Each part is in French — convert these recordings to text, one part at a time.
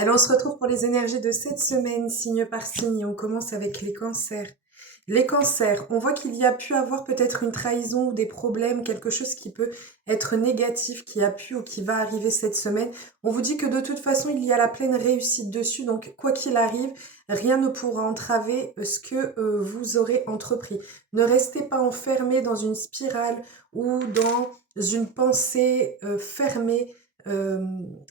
Alors, on se retrouve pour les énergies de cette semaine, signe par signe. On commence avec les cancers. Les cancers, on voit qu'il y a pu avoir peut-être une trahison ou des problèmes, quelque chose qui peut être négatif, qui a pu ou qui va arriver cette semaine. On vous dit que de toute façon, il y a la pleine réussite dessus. Donc, quoi qu'il arrive, rien ne pourra entraver ce que vous aurez entrepris. Ne restez pas enfermé dans une spirale ou dans une pensée fermée euh,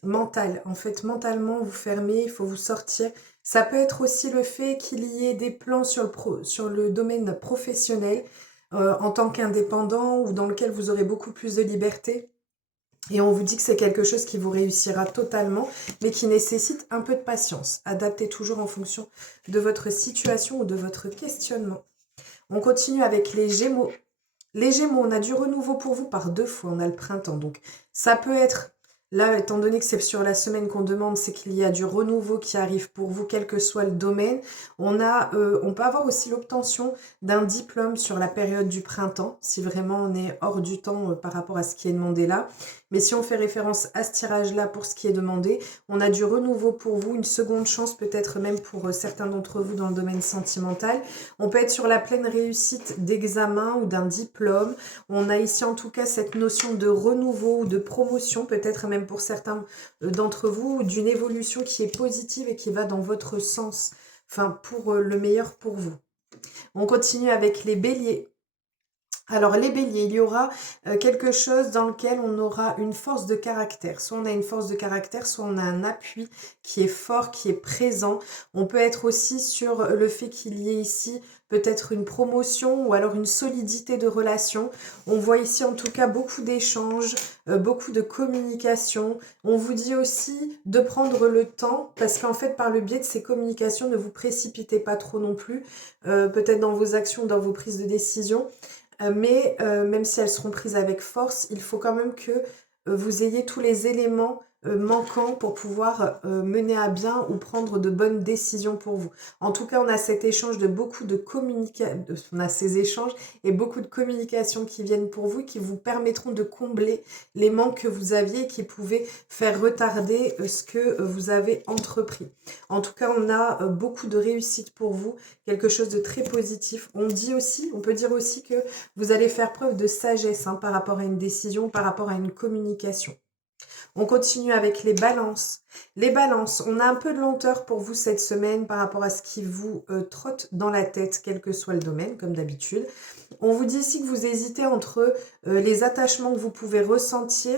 mentale. En fait, mentalement, vous fermez, il faut vous sortir. Ça peut être aussi le fait qu'il y ait des plans sur le domaine professionnel en tant qu'indépendant ou dans lequel vous aurez beaucoup plus de liberté. Et on vous dit que c'est quelque chose qui vous réussira totalement, mais qui nécessite un peu de patience. Adaptez toujours en fonction de votre situation ou de votre questionnement. On continue avec les Gémeaux. Les Gémeaux, on a du renouveau pour vous par 2 fois, on a le printemps. Donc ça peut être, là, étant donné que c'est sur la semaine qu'on demande, c'est qu'il y a du renouveau qui arrive pour vous, quel que soit le domaine. On peut avoir aussi l'obtention d'un diplôme sur la période du printemps, si vraiment on est hors du temps par rapport à ce qui est demandé là. Mais si on fait référence à ce tirage-là pour ce qui est demandé, on a du renouveau pour vous, une seconde chance peut-être même pour certains d'entre vous dans le domaine sentimental. On peut être sur la pleine réussite d'examen ou d'un diplôme. On a ici en tout cas cette notion de renouveau ou de promotion, peut-être même pour certains d'entre vous, d'une évolution qui est positive et qui va dans votre sens, enfin pour le meilleur pour vous. On continue avec les béliers. Alors les béliers, il y aura quelque chose dans lequel on aura une force de caractère. Soit on a une force de caractère, soit on a un appui qui est fort, qui est présent. On peut être aussi sur le fait qu'il y ait ici peut-être une promotion ou alors une solidité de relation. On voit ici en tout cas beaucoup d'échanges, beaucoup de communication. On vous dit aussi de prendre le temps parce qu'en fait par le biais de ces communications, ne vous précipitez pas trop non plus, peut-être dans vos actions, dans vos prises de décision. Mais même si elles seront prises avec force, il faut quand même que vous ayez tous les éléments manquants pour pouvoir mener à bien ou prendre de bonnes décisions pour vous. En tout cas, on a cet échange de beaucoup de communication, on a ces échanges et beaucoup de communication qui viennent pour vous, qui vous permettront de combler les manques que vous aviez et qui pouvaient faire retarder ce que vous avez entrepris. En tout cas, on a beaucoup de réussite pour vous, quelque chose de très positif. On peut dire aussi que vous allez faire preuve de sagesse par rapport à une décision, par rapport à une communication. On continue avec les balances. Les balances, on a un peu de lenteur pour vous cette semaine par rapport à ce qui vous trotte dans la tête, quel que soit le domaine, comme d'habitude. On vous dit ici que vous hésitez entre les attachements que vous pouvez ressentir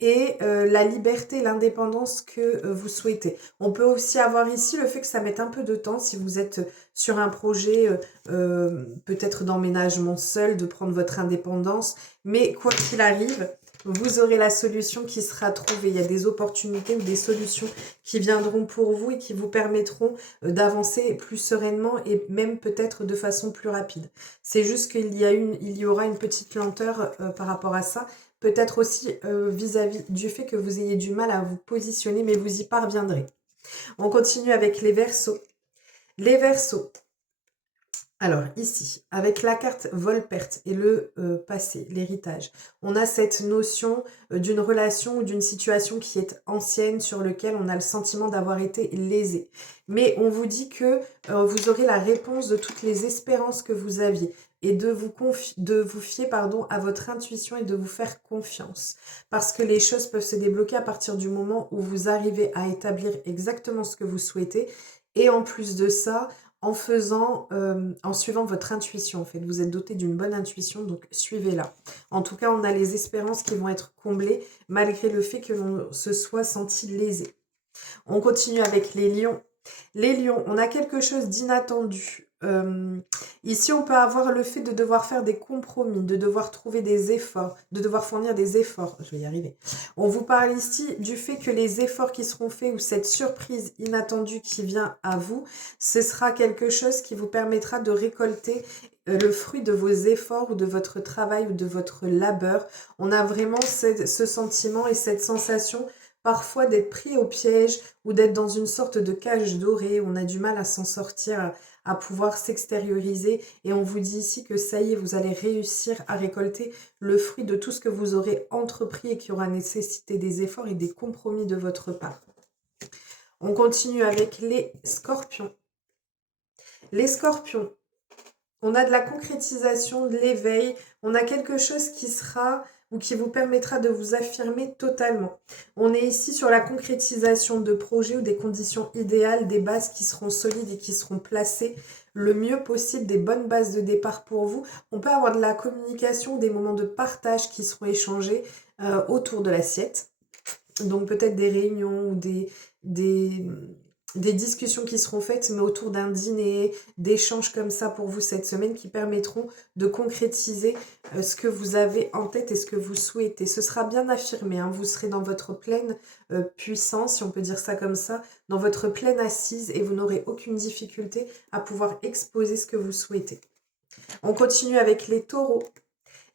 et la liberté, l'indépendance que vous souhaitez. On peut aussi avoir ici le fait que ça mette un peu de temps si vous êtes sur un projet peut-être d'emménagement seul, de prendre votre indépendance. Mais quoi qu'il arrive, vous aurez la solution qui sera trouvée. Il y a des opportunités ou des solutions qui viendront pour vous et qui vous permettront d'avancer plus sereinement et même peut-être de façon plus rapide. C'est juste qu'il y aura une petite lenteur par rapport à ça. Peut-être aussi vis-à-vis du fait que vous ayez du mal à vous positionner, mais vous y parviendrez. On continue avec les Verseaux. Les Verseaux. Alors ici, avec la carte vol-perte et le passé, l'héritage, on a cette notion d'une relation ou d'une situation qui est ancienne sur laquelle on a le sentiment d'avoir été lésé. Mais on vous dit que vous aurez la réponse de toutes les espérances que vous aviez et de vous fier à votre intuition et de vous faire confiance. Parce que les choses peuvent se débloquer à partir du moment où vous arrivez à établir exactement ce que vous souhaitez. Et en plus de ça, en suivant votre intuition, en fait. Vous êtes doté d'une bonne intuition, donc suivez-la. En tout cas, on a les espérances qui vont être comblées, malgré le fait que l'on se soit senti lésé. On continue avec les lions. Les lions, on a quelque chose d'inattendu. Ici, on peut avoir le fait de devoir faire des compromis, de devoir trouver des efforts, de devoir fournir des efforts. Je vais y arriver. On vous parle ici du fait que les efforts qui seront faits ou cette surprise inattendue qui vient à vous, ce sera quelque chose qui vous permettra de récolter le fruit de vos efforts ou de votre travail ou de votre labeur. On a vraiment ce sentiment et cette sensation parfois d'être pris au piège ou d'être dans une sorte de cage dorée où on a du mal à s'en sortir, à pouvoir s'extérioriser. Et on vous dit ici que ça y est, vous allez réussir à récolter le fruit de tout ce que vous aurez entrepris et qui aura nécessité des efforts et des compromis de votre part. On continue avec les scorpions. Les scorpions, on a de la concrétisation, de l'éveil, on a quelque chose qui sera ou qui vous permettra de vous affirmer totalement. On est ici sur la concrétisation de projets ou des conditions idéales, des bases qui seront solides et qui seront placées le mieux possible, des bonnes bases de départ pour vous. On peut avoir de la communication, des moments de partage qui seront échangés autour de l'assiette. Donc peut-être des réunions ou des discussions qui seront faites, mais autour d'un dîner, d'échanges comme ça pour vous cette semaine qui permettront de concrétiser ce que vous avez en tête et ce que vous souhaitez. Ce sera bien affirmé, hein, vous serez dans votre pleine puissance, si on peut dire ça comme ça, dans votre pleine assise et vous n'aurez aucune difficulté à pouvoir exposer ce que vous souhaitez. On continue avec les taureaux.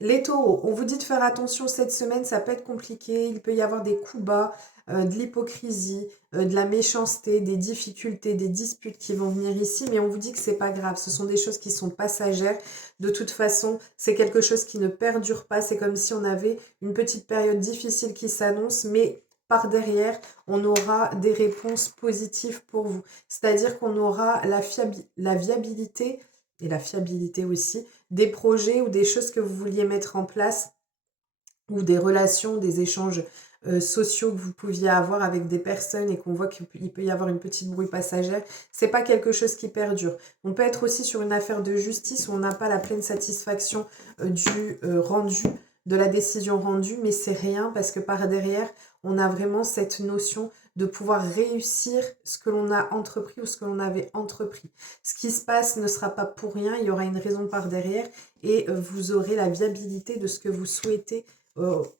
Les taureaux, on vous dit de faire attention cette semaine, ça peut être compliqué, il peut y avoir des coups bas, de l'hypocrisie, de la méchanceté, des difficultés, des disputes qui vont venir ici, mais on vous dit que c'est pas grave, ce sont des choses qui sont passagères. De toute façon, c'est quelque chose qui ne perdure pas, c'est comme si on avait une petite période difficile qui s'annonce, mais par derrière, on aura des réponses positives pour vous. C'est-à-dire qu'on aura la viabilité et la fiabilité aussi des projets ou des choses que vous vouliez mettre en place ou des relations, des échanges sociaux que vous pouviez avoir avec des personnes et qu'on voit qu'il peut y avoir une petite brouille passagère, c'est pas quelque chose qui perdure. On peut être aussi sur une affaire de justice où on n'a pas la pleine satisfaction du rendu, de la décision rendue, mais c'est rien parce que par derrière, on a vraiment cette notion de pouvoir réussir ce que l'on a entrepris ou ce que l'on avait entrepris. Ce qui se passe ne sera pas pour rien, il y aura une raison par derrière et vous aurez la viabilité de ce que vous souhaitez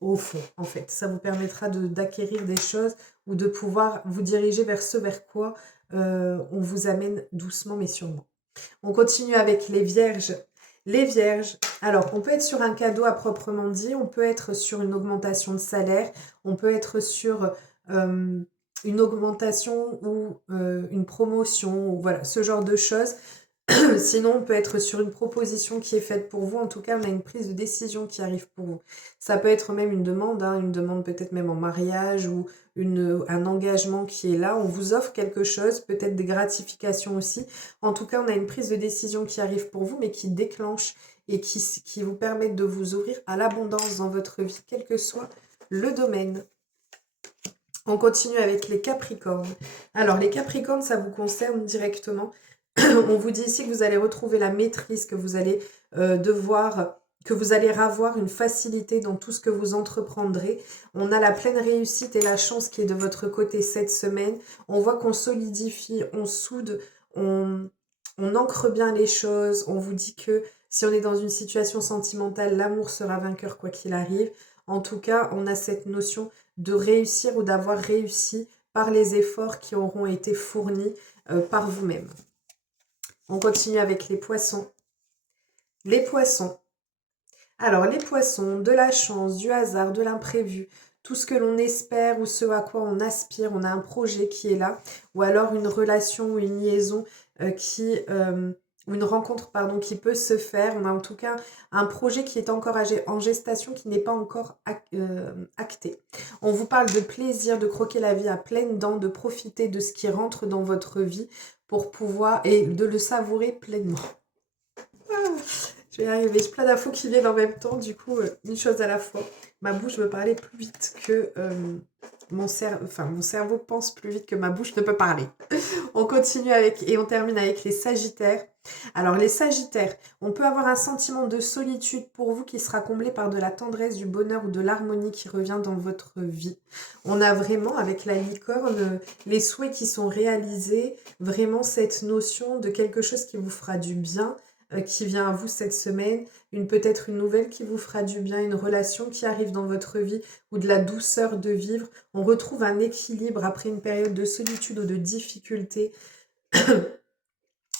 au fond, en fait. Ça vous permettra d'acquérir des choses ou de pouvoir vous diriger vers ce vers quoi on vous amène doucement mais sûrement. On continue avec les vierges. Les vierges, alors on peut être sur un cadeau à proprement dit, on peut être sur une augmentation de salaire, on peut être sur une augmentation ou une promotion, ou voilà, ce genre de choses. Sinon, on peut être sur une proposition qui est faite pour vous. En tout cas, on a une prise de décision qui arrive pour vous. Ça peut être même une demande, hein, une demande peut-être même en mariage ou un engagement qui est là. On vous offre quelque chose, peut-être des gratifications aussi. En tout cas, on a une prise de décision qui arrive pour vous, mais qui déclenche et qui vous permet de vous ouvrir à l'abondance dans votre vie, quel que soit le domaine. On continue avec les Capricornes. Alors, les Capricornes, ça vous concerne directement. On vous dit ici que vous allez retrouver la maîtrise, que vous allez que vous allez avoir une facilité dans tout ce que vous entreprendrez. On a la pleine réussite et la chance qui est de votre côté cette semaine. On voit qu'on solidifie, on soude, on ancre bien les choses. On vous dit que si on est dans une situation sentimentale, l'amour sera vainqueur quoi qu'il arrive. En tout cas, on a cette notion de réussir ou d'avoir réussi par les efforts qui auront été fournis par vous-même. On continue avec les poissons. Les poissons. Alors, les poissons, de la chance, du hasard, de l'imprévu, tout ce que l'on espère ou ce à quoi on aspire, on a un projet qui est là, ou alors une relation ou une liaison ou une rencontre, pardon, qui peut se faire. On a en tout cas un projet qui est encore en gestation, qui n'est pas encore acté. On vous parle de plaisir, de croquer la vie à pleines dents, de profiter de ce qui rentre dans votre vie pour pouvoir, et de le savourer pleinement. Je vais y arriver, j'ai plein d'infos qui viennent en même temps, du coup, une chose à la fois. Ma bouche veut parler plus vite que mon cerveau pense plus vite que ma bouche ne peut parler. On continue et on termine avec les Sagittaires. Alors les Sagittaires, on peut avoir un sentiment de solitude pour vous qui sera comblé par de la tendresse, du bonheur ou de l'harmonie qui revient dans votre vie. On a vraiment, avec la licorne, les souhaits qui sont réalisés, vraiment cette notion de quelque chose qui vous fera du bien, qui vient à vous cette semaine, peut-être une nouvelle qui vous fera du bien, une relation qui arrive dans votre vie ou de la douceur de vivre. On retrouve un équilibre après une période de solitude ou de difficulté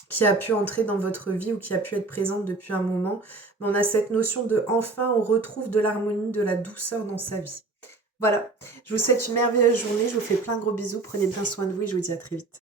qui a pu entrer dans votre vie ou qui a pu être présente depuis un moment. Mais on a cette notion de enfin on retrouve de l'harmonie, de la douceur dans sa vie. Voilà, je vous souhaite une merveilleuse journée, je vous fais plein de gros bisous, prenez bien soin de vous et je vous dis à très vite.